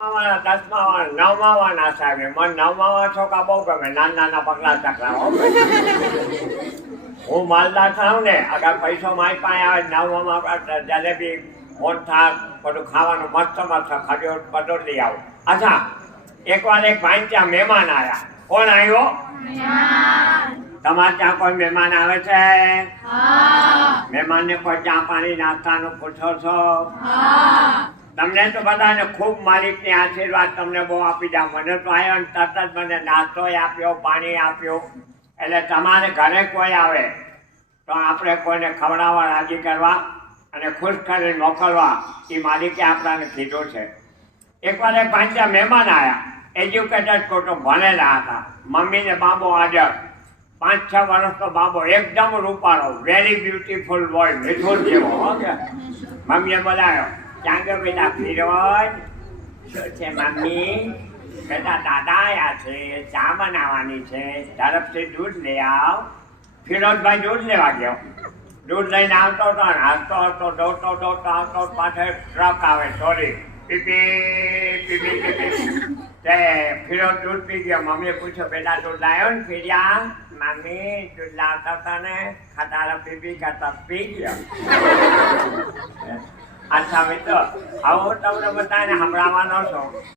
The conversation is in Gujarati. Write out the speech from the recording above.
10મા નવમા સાહેબ મને નવમા છોકરા બહુ ગમે નાના પગલા ચકરા હું માલદાર થાઉં ને અગર પૈસો મારી પાસે આવે નવમા જલેબી મોહનથાળ બધું ખાવાનું મસ્ત ખાજો બધું લઈ આવું. અચ્છા એકવાર એક ભાઈ ત્યાં મહેમાન આવ્યા. કોણ આવ્યો? તમારે ત્યાં કોઈ મહેમાન આવે છે? મહેમાનને કોઈ ચા પાણી નાસ્તાનું પૂછો છો? તમને તો બધાને ખૂબ માલિકની આશીર્વાદ તમને બહુ આપી દા. મને તો આવ્યો ને તરત જ મને નાસ્તો આપ્યો, પાણી આપ્યું. એટલે તમારે ઘરે કોઈ આવે તો આપણે કોઈને ખવડાવવા, રાજી કરવા અને ખુશ કરીને મોકલવા એ માલિકે આપણાને કીધું છે. એકવાર એક પાંચા મહેમાન આવ્યા, એજ્યુકેટેડ કુટુંબ, ભણેલા હતા. મમ્મી ને બાબો હાજર. 5-6 વર્ષનો બાબો, એકદમ રૂપાળો, વેરી બ્યુટીફુલ બોય, મિથુન જેવો. મમ્મીએ બોલાયો, ક્યાં ગયો બેટા ફિરોજ? શું છે મમ્મી? બેટા દાદા આવ્યા છે, ચા બનાવવાની છે, ઝડપથી દૂધ લઈ આવ. ફિરોજભાઈ દૂધ લેવા ગયો. દૂધ લઈને આવતો હતો ને હસતો હસતો દોડતો આવતો, પાછળ ટ્રક આવે, સોરી, પીપી પીપી પીપી. તે ફિરોજ દૂધ પી ગયો. મમ્મીએ પૂછ્યું, બેટા દૂધ લાવ્યો ને ફિર્યા? મમ્મી દૂધ લાવતા હતા ને, ખાતા પીપી કરતા પી ગયો. અચ્છા મિત્રો, હવે હું તમને બધાને સંભળાવવાનો છું.